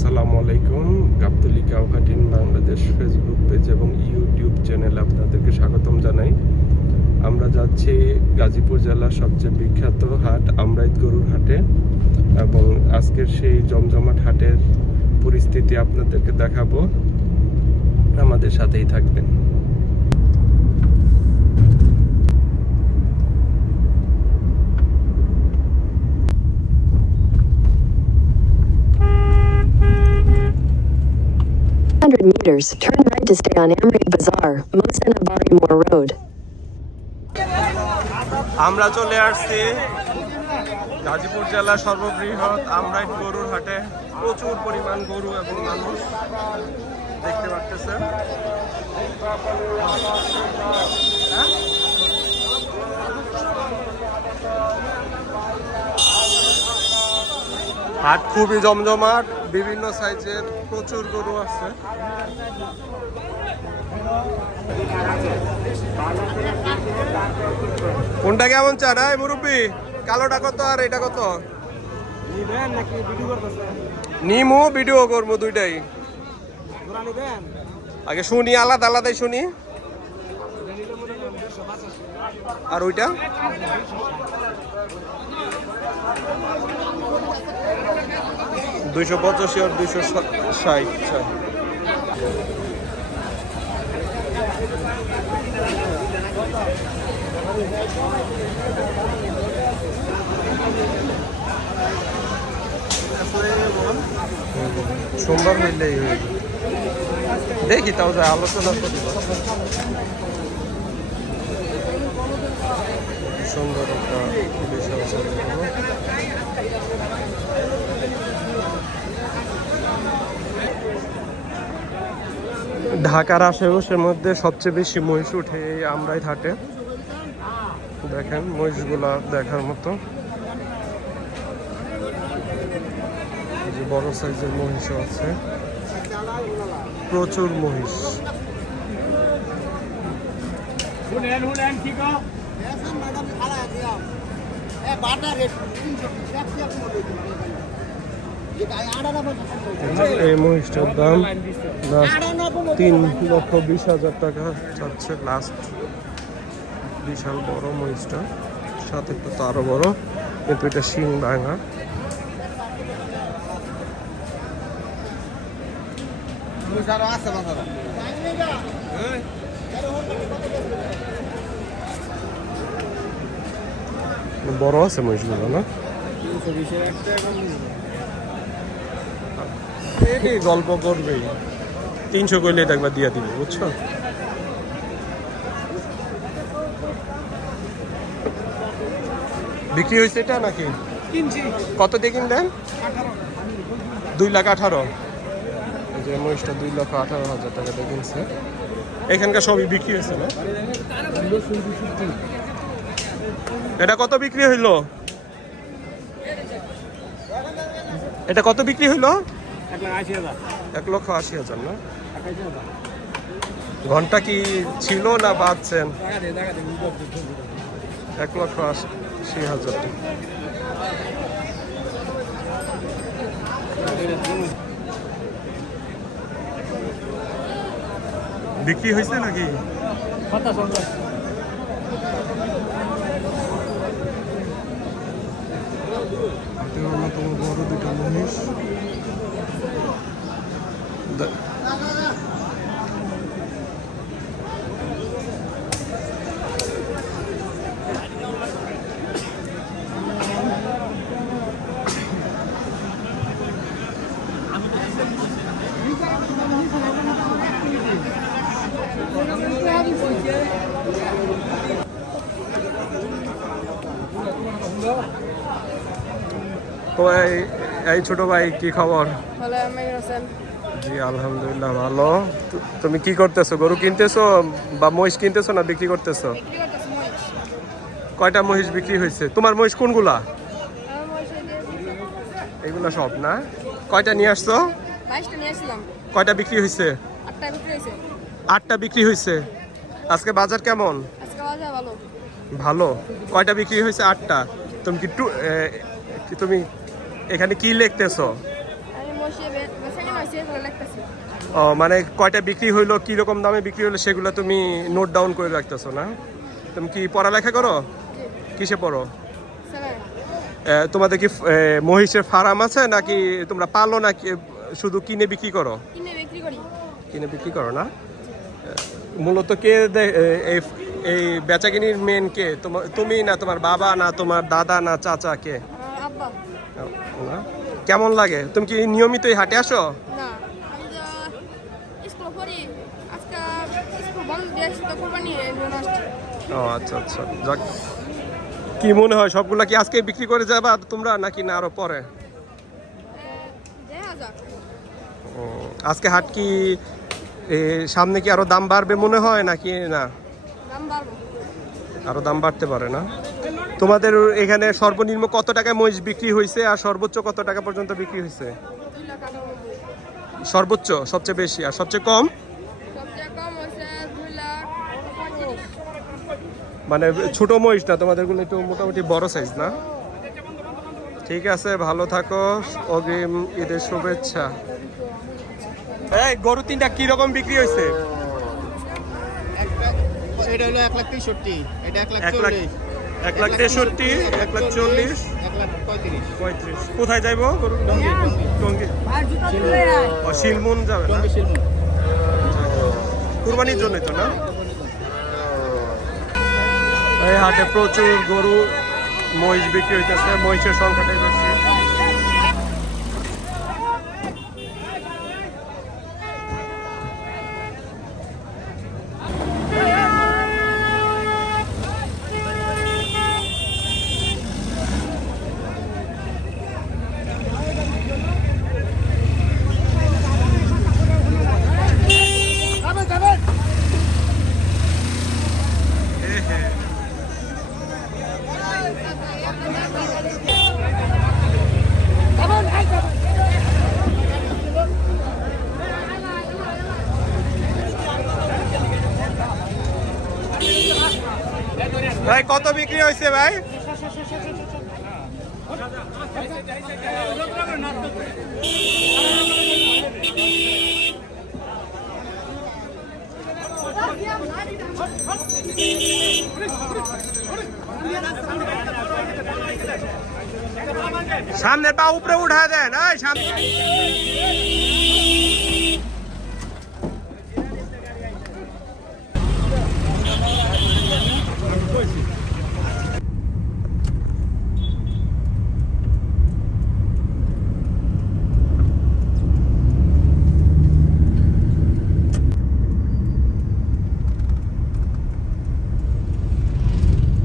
আসসালামু আলাইকুম। Gabtali কাউঘাটিন Bangladesh Facebook page এবং ইউটিউব চ্যানেলে আপনাদেরকে স্বাগতম জানাই। আমরা যাচ্ছি গাজীপুর জেলার সবচেয়ে বিখ্যাত হাট আমরাইত গরুর হাটে, এবং আজকের সেই জমজমাট হাটের পরিস্থিতি আপনাদেরকে দেখাবো। আমাদের সাথেই থাকবেন। meters, turn right to stay on Amrit Bazaar, Mohsen Barimore Road. আমরা চলে আসছি গাজীপুর জেলার সর্ববৃহৎ আমরাইত গরুর হাটে। প্রচুর পরিমাণ গরু এবং মানুষ দেখতে পাচ্ছেন। হাট খুবই জমজমাট, বিভিন্ন সাইজের প্রচুর গরু আছে। কোনটা কেমন চান মুরব্বী? কালোটা কত আর এটা কত? নিমু ভিডিও করবো দুইটাই। আগে শুনি, আলাদা আলাদাই শুনি। আর ওইটা 285 আর 260। সোমবার হইলেই দেখি, তাও যায় আলোচনা করি। সুন্দর একটা বিষয় আছে। ঢাকার আশেপাশের মধ্যে সবচেয়ে বেশি মহিষ উঠে এই আমরাইত হাটে। দেখেন মহিষগুলা দেখার মতো। যে বড় সাইজের মহিষ আছে, প্রচুর মহিষ। এই মহিষটার দাম 3,20,000 টাকা চাচ্ছে লাস্ট। বিশাল বড় মহিষটা, সাথে তো আরো বড়, কিন্তু এটা শিং ভাঙা। বড় আছে মহিষগুলো না? গল্প করবেই, 300 কইলে এটা একবার দিয়ে দিবে, বুঝছো? বিক্রি হয়েছে এটা নাকি? কত দিয়ে কিনলেন? 2,18,000। যে মহিষটা 2,18,000 টাকা দিয়ে কিনছে। এখানকার সবই বিক্রি হয়েছে না? এটা কত বিক্রি হইলো? এটা কত বিক্রি হইলো? 1,80,000 না? ঘন্টা কি ছিল না পাচ্ছেন? 1,80,000 টাকা। বিক্রি হয়েছে নাকি? অন্যতম বড় দুটো মহিষ। তো এই ছোট ভাই, কি খবর? জি আলহামদুলিল্লাহ ভালো। তুমি কি করতেছো? গরু কিনতেছো বা মহিষ কিনতেছো না বিক্রি করতেছো? কয়টা মহিষ বিক্রি হয়েছে? তোমার মহিষ কোনগুলা? এগুলা সব না? কয়টা নিয়ে আসছো? 22টা নিয়ে আসলাম। কয়টা বিক্রি হয়েছে? 8টা বিক্রি হয়েছে। 8টা বিক্রি হয়েছে। আজকে বাজার কেমন? আজকে বাজার ভালো। ভালো। কয়টা বিক্রি হয়েছে? 8টা। তুমি কি তুমি এখানে কি লিখতেছো? আমি মহিষে বেচা হয়েছে এগুলো লিখতেছি। ও মানে কয়টা বিক্রি হইলো কি রকম দামে বিক্রি হলো সেগুলো তুমি নোট ডাউন করে রাখতেছো না? তুমি কি পড়ালেখা করো? জি কিসে পড়ো? স্যার তোমাদের কি মহিষের ফার্ম আছে নাকি তোমরা পালো নাকি শুধু কিনে বিক্রি করো? কিনে বিক্রি করি। কিনে বিক্রি করো না? মূলত কে এই বেচাকিনির মেন কে? তুমি না তোমার বাবা না তোমার দাদা না চাচা কে? আমার আব্বা। না? কেমন লাগে? তুমি কি নিয়মিত এই হাটে আসো? না আমি তো স্কুল পড়ি, আজকে স্কুল বন্ধ দিয়েছি তো কোরবানি নিয়ে আসছি। ও আচ্ছা আচ্ছা, যাক। কি মনে হয় সবগুলা কি আজকে বিক্রি করে যাবা তোমরা নাকি না আরো পরে? দেখা যাক। আজকে হাট কি সামনে কি আরো দাম বাড়বে মনে হয় নাকি না? দাম বাড়বো। আরো দাম বাড়তে পারে না? তোমাদের এখানে সর্বনিম্ন কত টাকায় মহিষ বিক্রি হয়েছে আর সর্বোচ্চ কত টাকা পর্যন্ত বিক্রি হয়েছে? 2,98,000। সর্বোচ্চ সবচেয়ে বেশি আর সবচেয়ে কম? সবচেয়ে কম হয়েছে 2,35,000। মানে ছোট মহিষ না তোমাদের গুলো একটু মোটামুটি বড় সাইজ না? ঠিক আছে, ভালো থাকো, অগ্রিম ঈদের শুভেচ্ছা। এই গরু তিনটা কি রকম বিক্রি হয়েছে? এটা হলো 1,63,000, এটা 1,63,000, 1,40,000, 1,40,000, 1,35,000। কোথায় যাইবো গরু? টঙ্গী। ও শিলমুন যাবে না? টঙ্গী শিলমুন। কুরবানির জন্যই তো না? এই হাটে প্রচুর গরু মহিষ বিক্রি হইতেছে, মহিষের সংখ্যাটাই বেশি। ভাই কত বিক্রি হয়েছে ভাই? সামনের পা উপরে উঠা দেন, এই সামনে